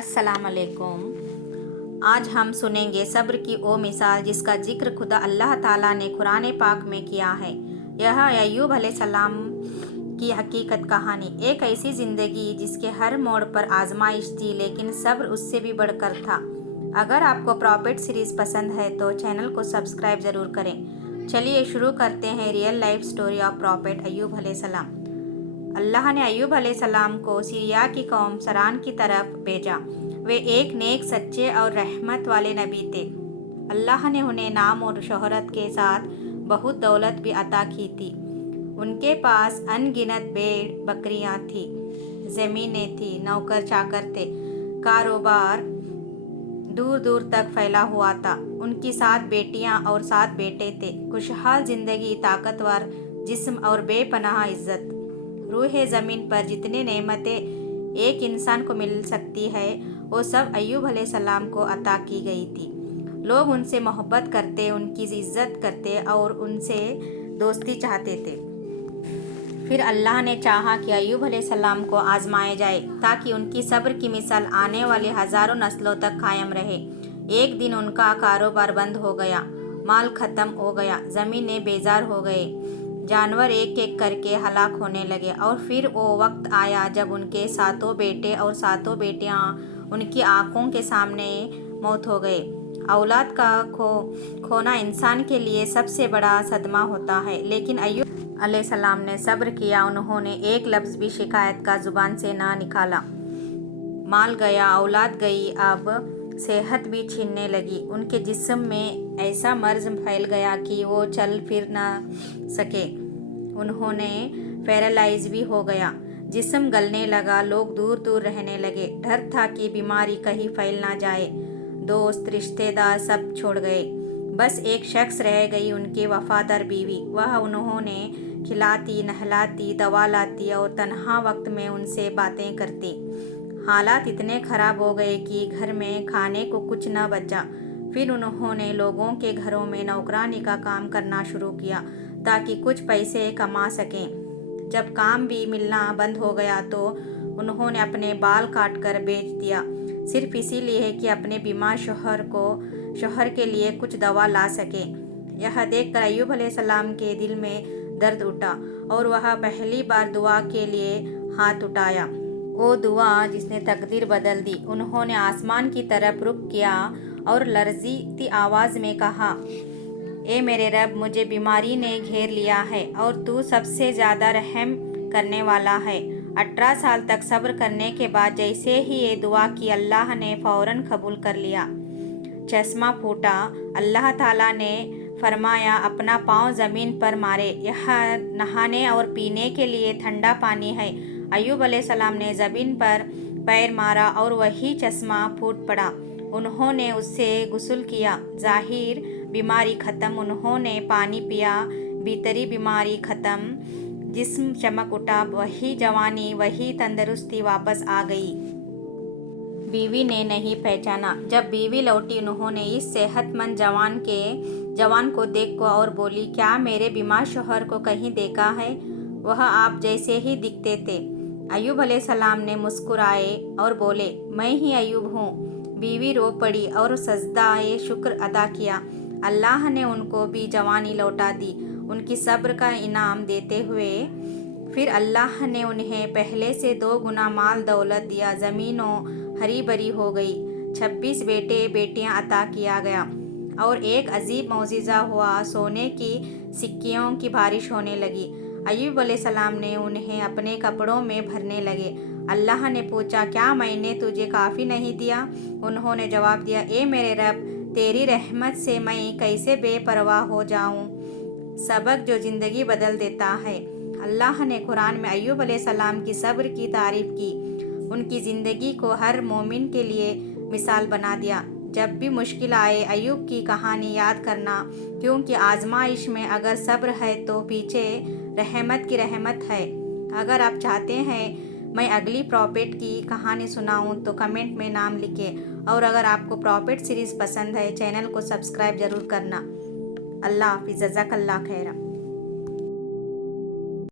अस्सलाम वालेकुम। आज हम सुनेंगे सब्र की वो मिसाल जिसका जिक्र खुदा अल्लाह ताला ने कुरान पाक में किया है। यह अय्यूब अलैहिस्सलाम की हकीकत कहानी, एक ऐसी ज़िंदगी जिसके हर मोड़ पर आजमाइश थी लेकिन सब्र उससे भी बढ़कर था। अगर आपको प्रॉफिट सीरीज़ पसंद है तो चैनल को सब्सक्राइब ज़रूर करें। चलिए शुरू करते हैं real life story of prophet Ayyub अलैहिस्सलाम। अल्लाह ने अय्यूब अलैहिस्सलाम को सीरिया की कौम सरान की तरफ भेजा। वे एक नेक, सच्चे और रहमत वाले नबी थे। अल्लाह ने उन्हें नाम और शोहरत के साथ बहुत दौलत भी अता की थी। उनके पास अनगिनत भेड़ बकरियां थी, ज़मीनें थी, नौकर चाकर थे, कारोबार दूर दूर तक फैला हुआ था। उनकी 7 बेटियां और 7 बेटे थे। खुशहाल जिंदगी, ताकतवर जिस्म और बेपनाह इज्जत। रूह ज़मीन पर जितनी नेमतें एक इंसान को मिल सकती है वो सब अय्यूब अलैहिस्सलाम को अता की गई थी। लोग उनसे मोहब्बत करते, उनकी इज्जत करते और उनसे दोस्ती चाहते थे। फिर अल्लाह ने चाहा कि अय्यूब अलैहिस्सलाम को आजमाया जाए ताकि उनकी सब्र की मिसाल आने वाली हज़ारों नस्लों तक कायम रहे। एक दिन उनका कारोबार बंद हो गया, माल खत्म हो गया, ज़मीनें बेजार हो गए, जानवर एक एक करके हलाक होने लगे। और फिर वो वक्त आया जब उनके 7 बेटे और 7 बेटियां उनकी आंखों के सामने मौत हो गए। औलाद का खोना इंसान के लिए सबसे बड़ा सदमा होता है, लेकिन अय्यूब अलैहिस्सलाम ने सब्र किया। उन्होंने एक लफ्ज़ भी शिकायत का ज़ुबान से ना निकाला। माल गया, औलाद गई, अब सेहत भी छीनने लगी। उनके जिस्म में ऐसा मर्ज फैल गया कि वो चल फिर ना सके। उन्होंने पैरालाइज भी हो गया, जिस्म गलने लगा, लोग दूर दूर रहने लगे। डर था कि बीमारी कहीं फैल ना जाए। दोस्त, रिश्तेदार सब छोड़ गए। बस एक शख्स रह गई, उनकी वफादार बीवी। वह उन्होंने खिलाती, नहलाती, दवा लाती और तन्हा वक्त में उनसे बातें करती। हालात इतने ख़राब हो गए कि घर में खाने को कुछ न बचा। फिर उन्होंने लोगों के घरों में नौकरानी का काम करना शुरू किया ताकि कुछ पैसे कमा सकें। जब काम भी मिलना बंद हो गया तो उन्होंने अपने बाल काट कर बेच दिया, सिर्फ इसीलिए कि अपने बीमार शौहर के लिए कुछ दवा ला सके। यह देखकर अय्यूब अलैहिस्सलाम के दिल में दर्द उठा और वह पहली बार दुआ के लिए हाथ उठाया। वो दुआ जिसने तकदीर बदल दी। उन्होंने आसमान की तरफ रुख किया और लर्ज़ती आवाज़ में कहा, ए मेरे रब, मुझे बीमारी ने घेर लिया है और तू सबसे ज़्यादा रहम करने वाला है। 18 साल तक सब्र करने के बाद जैसे ही ये दुआ की, अल्लाह ने फ़ौरन कबूल कर लिया। चश्मा फूटा। अल्लाह ताला ने फरमाया, अपना पाँव ज़मीन पर मारे, यह नहाने और पीने के लिए ठंडा पानी है। अय्यूब अलैहिस्सलाम ने ज़मीन पर पैर मारा और वही चश्मा फूट पड़ा। उन्होंने उससे गुस्ल किया, ज़ाहिर बीमारी ख़त्म। उन्होंने पानी पिया, भीतरी बीमारी ख़त्म, जिस्म चमक उठा, वही जवानी, वही तंदुरुस्ती वापस आ गई। बीवी ने नहीं पहचाना। जब बीवी लौटी, उन्होंने इस सेहतमंद जवान को देखा और बोली, क्या मेरे बीमार शौहर को कहीं देखा है? वह आप जैसे ही दिखते थे। अय्यूब अलैहिस्सलाम ने मुस्कुराए और बोले, मैं ही अय्यूब हूँ। बीवी रो पड़ी और सजदा-ए शुक्र अदा किया। अल्लाह ने उनको भी जवानी लौटा दी, उनकी सब्र का इनाम देते हुए। फिर अल्लाह ने उन्हें पहले से 2 गुना माल दौलत दिया। ज़मीनों हरी भरी हो गई, 26 बेटे बेटियां अता किया गया और एक अजीब मौजिज़ा हुआ। सोने की सिक्कियों की बारिश होने लगी। अय्यूब अलैहिस्सलाम ने उन्हें अपने कपड़ों में भरने लगे। अल्लाह ने पूछा, क्या मैंने तुझे काफ़ी नहीं दिया? उन्होंने जवाब दिया, ए मेरे रब, तेरी रहमत से मैं कैसे बेपरवाह हो जाऊं? सबक जो ज़िंदगी बदल देता है। अल्लाह ने कुरान में अय्यूब अलैहिस्सलाम की सब्र की तारीफ़ की, उनकी ज़िंदगी को हर मोमिन के लिए मिसाल बना दिया। जब भी मुश्किल आए, अय्यूब की कहानी याद करना, क्योंकि आजमाइश में अगर सब्र है तो पीछे रहमत की रहमत है। अगर आप चाहते हैं मैं अगली प्रॉफिट की कहानी सुनाऊं तो कमेंट में नाम लिखें। और अगर आपको प्रॉफिट सीरीज़ पसंद है, चैनल को सब्सक्राइब ज़रूर करना। अल्लाह हाफ़िज़, जज़ाकल्लाह खैरा।